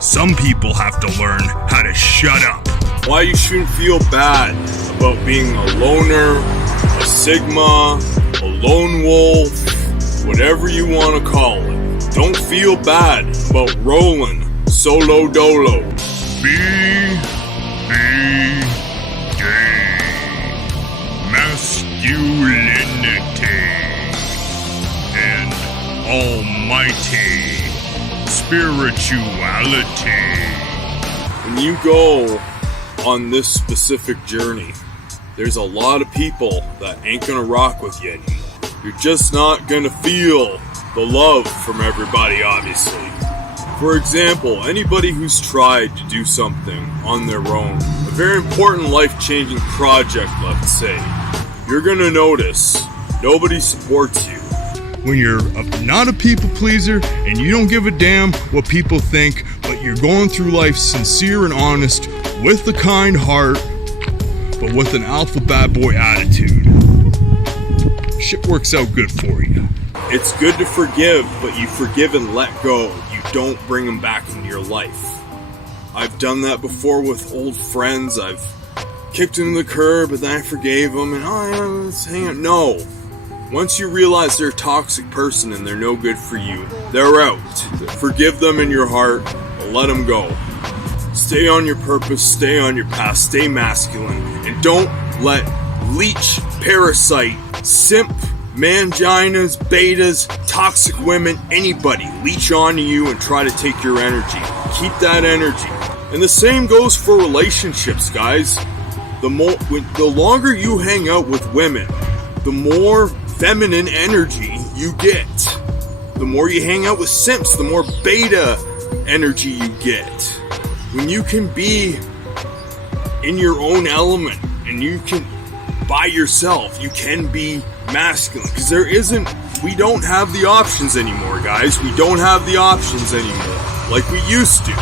Some people have to learn how to shut up. Why you shouldn't feel bad about being a loner, a sigma, a lone wolf, whatever you want to call it. Don't feel bad about rolling solo dolo. Be gay. Masculinity and almighty spirituality. When you go on this specific journey, there's a lot of people that ain't gonna rock with you anymore. You're just not gonna feel the love from everybody, obviously. For example, anybody who's tried to do something on their own, a very important life-changing project, let's say, you're gonna notice nobody supports you. When you're not a people pleaser and you don't give a damn what people think, but you're going through life sincere and honest with a kind heart, but with an alpha bad boy attitude, shit works out good for you. It's good to forgive, but you forgive and let go. You don't bring them back into your life. I've done that before with old friends. I've kicked them to the curb, but then I forgave them, and let's hang out. No. Once you realize they're a toxic person and they're no good for you, they're out. Forgive them in your heart, but let them go. Stay on your purpose, stay on your path, stay masculine, and don't let leech, parasite, simp, manginas, betas, toxic women, anybody leech onto you and try to take your energy. Keep that energy. And the same goes for relationships, guys. The longer you hang out with women, the more feminine energy you get. The more you hang out with simps, the more beta energy you get. When you can be in your own element and you can, by yourself, you can be masculine. Because we don't have the options anymore, guys. We don't have the options anymore like we used to.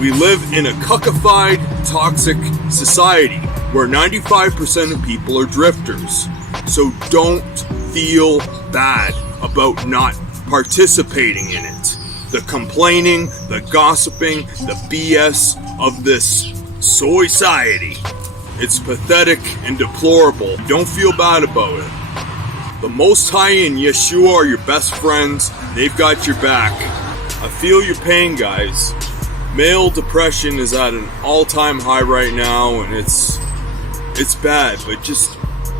We live in a cuckified, toxic society where 95% of people are drifters. So don't feel bad about not participating in it. The complaining, the gossiping, the BS of this society. It's pathetic and deplorable. Don't feel bad about it. The Most High and Yeshua are your best friends. They've got your back. I feel your pain, guys. Male depression is at an all-time high right now, and it's bad, but just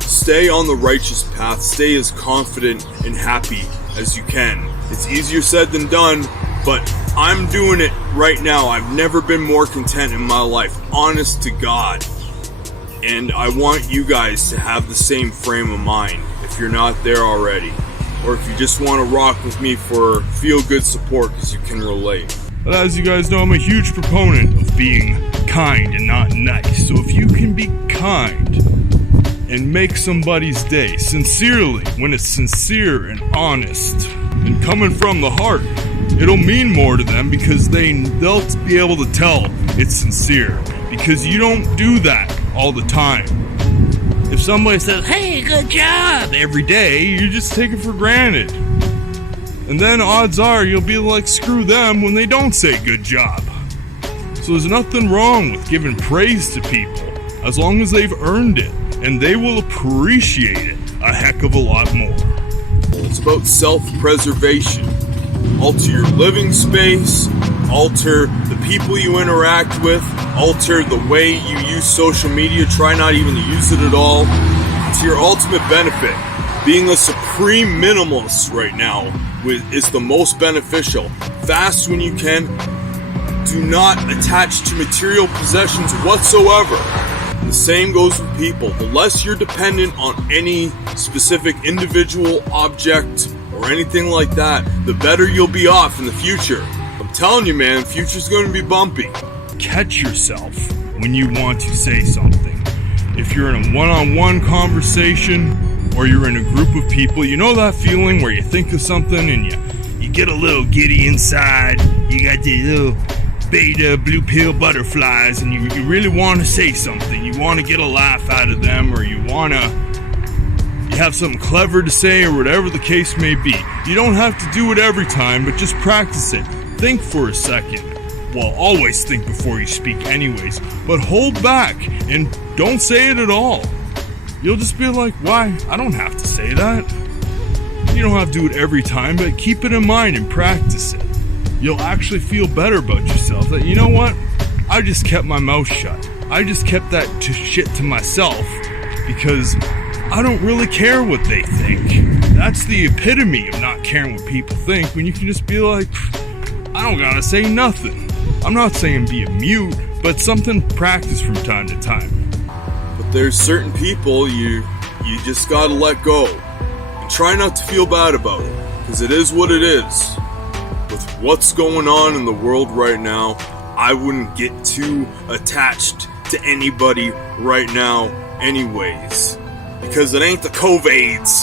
stay on the righteous path. Stay as confident and happy as you can. It's easier said than done, but I'm doing it right now. I've never been more content in my life, honest to God. And I want you guys to have the same frame of mind if you're not there already. Or if you just want to rock with me for feel-good support because you can relate. But as you guys know, I'm a huge proponent of being kind and not nice. So if you can be kind and make somebody's day sincerely, when it's sincere and honest and coming from the heart, it'll mean more to them because they'll be able to tell it's sincere, because you don't do that all the time. If somebody says, "Hey, good job," every day, you just take it for granted. And then odds are you'll be like, screw them when they don't say good job. So there's nothing wrong with giving praise to people as long as they've earned it, and they will appreciate it a heck of a lot more. It's about self-preservation. Alter your living space, alter the people you interact with, alter the way you use social media, try not even to use it at all. To your ultimate benefit. Being a supreme minimalist right now is the most beneficial. Fast when you can. Do not attach to material possessions whatsoever. The same goes with people. The less you're dependent on any specific individual object or anything like that, the better you'll be off in the future. I'm telling you, man, the future's going to be bumpy. Catch yourself when you want to say something. If you're in a one-on-one conversation or you're in a group of people, you know that feeling where you think of something and you get a little giddy inside. You got the little beta blue pill butterflies and you really want to say something. You want to get a laugh out of them, or you have something clever to say, or whatever the case may be. You don't have to do it every time, but just practice it. think for a second. Well, always think before you speak anyways, but hold back and don't say it at all. You'll just be like, why? I don't have to say that. You don't have to do it every time, but keep it in mind and practice it. You'll actually feel better about yourself that, you know what? I just kept my mouth shut. I just kept that shit to myself because I don't really care what they think. That's the epitome of not caring what people think, when you can just be like, I don't gotta say nothing. I'm not saying be a mute, but something to practice from time to time. But there's certain people you just gotta let go. And try not to feel bad about it, because it is what it is. With what's going on in the world right now, I wouldn't get too attached to anybody right now anyways. Because it ain't the COVIDs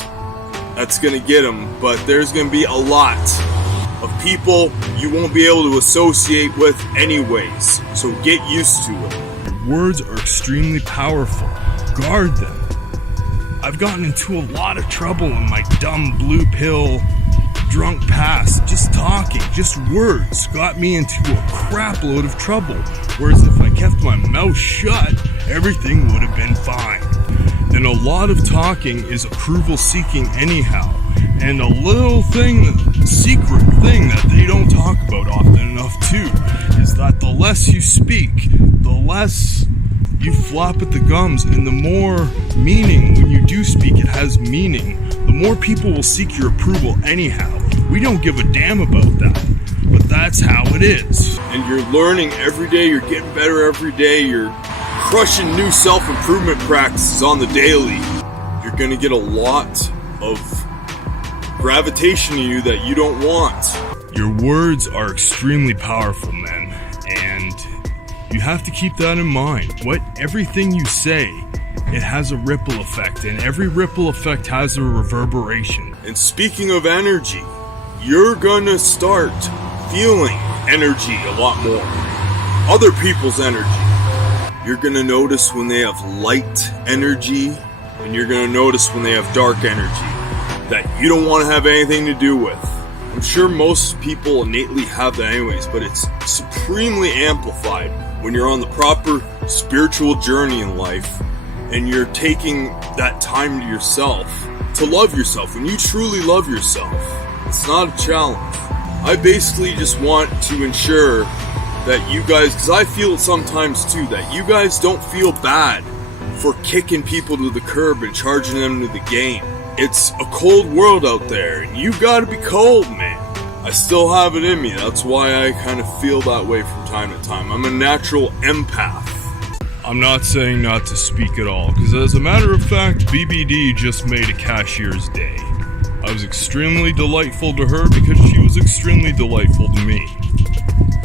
that's gonna get them, but there's gonna be a lot of people you won't be able to associate with anyways. So get used to it. Your words are extremely powerful. Guard them. I've gotten into a lot of trouble in my dumb blue pill drunk past. Just talking, just words got me into a crap load of trouble. Whereas if I kept my mouth shut, everything would have been fine. And a lot of talking is approval seeking anyhow. And a little secret thing that they don't talk about often enough too, is that the less you speak, the less you flop at the gums, and the more meaning when you do speak, it has meaning. The more people will seek your approval anyhow. We don't give a damn about that, but that's how it is. And you're learning every day, you're getting better every day, you're crushing new self-improvement practices on the daily. You're gonna get a lot of gravitation in you that you don't want. Your words are extremely powerful, man, and you have to keep that in mind. Everything you say, it has a ripple effect, and every ripple effect has a reverberation. And speaking of energy, you're gonna start feeling energy a lot more. Other people's energy. You're gonna notice when they have light energy, and you're gonna notice when they have dark energy that you don't want to have anything to do with. I'm sure most people innately have that anyways, but it's supremely amplified when you're on the proper spiritual journey in life and you're taking that time to yourself, to love yourself. When you truly love yourself, it's not a challenge. I basically just want to ensure that you guys, because I feel it sometimes too, that you guys don't feel bad for kicking people to the curb and charging them to the game. It's a cold world out there, and you gotta be cold, man. I still have it in me. That's why I kind of feel that way from time to time. I'm a natural empath. I'm not saying not to speak at all, because as a matter of fact, BBD just made a cashier's day. I was extremely delightful to her because she was extremely delightful to me.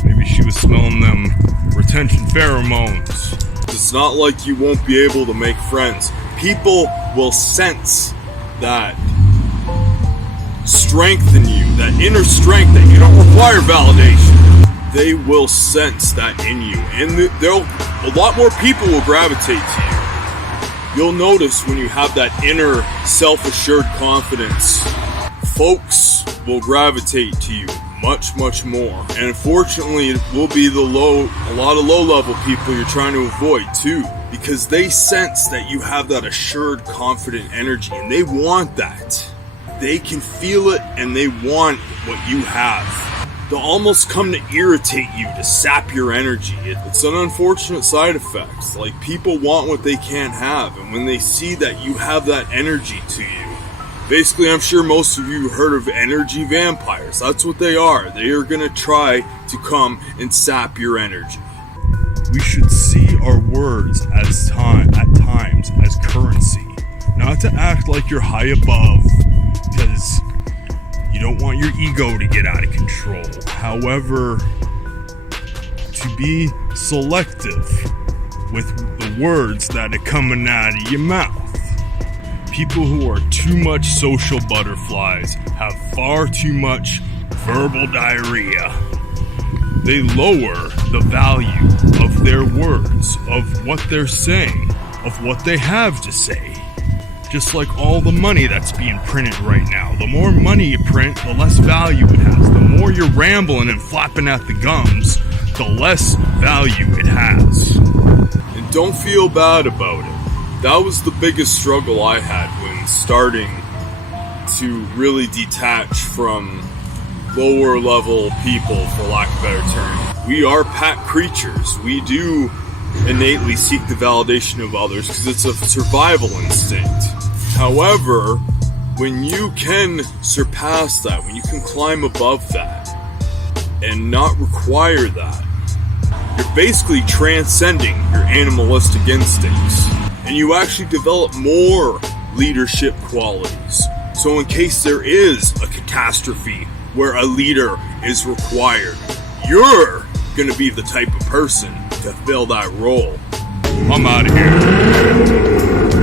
Maybe she was smelling them retention pheromones. It's not like you won't be able to make friends. People will sense that strength in you, that inner strength that you don't require validation. They will sense that in you, and a lot more people will gravitate to you. You'll notice when you have that inner self-assured confidence, folks will gravitate to you much, much more. And unfortunately, it will be a lot of low-level people you're trying to avoid too, because they sense that you have that assured, confident energy, and they want that. They can feel it, and they want what you have. They'll almost come to irritate you, to sap your energy. It's an unfortunate side effect. Like, people want what they can't have, and when they see that you have that energy to you, basically, I'm sure most of you heard of energy vampires. That's what they are. They are going to try to come and sap your energy. We should see our words at times as currency, not to act like you're high above, because you don't want your ego to get out of control. However, to be selective with the words that are coming out of your mouth. People who are too much social butterflies have far too much verbal diarrhea. They lower the value of their words, of what they're saying, of what they have to say. Just like all the money that's being printed right now. The more money you print, the less value it has. The more you're rambling and flapping at the gums, the less value it has. And don't feel bad about it. That was the biggest struggle I had when starting to really detach from lower level people, for lack of a better term. We are pack creatures. We do innately seek the validation of others because it's a survival instinct. However, when you can surpass that, when you can climb above that and not require that, you're basically transcending your animalistic instincts, and you actually develop more leadership qualities. So in case there is a catastrophe where a leader is required, you're going to be the type of person to fill that role. I'm out of here.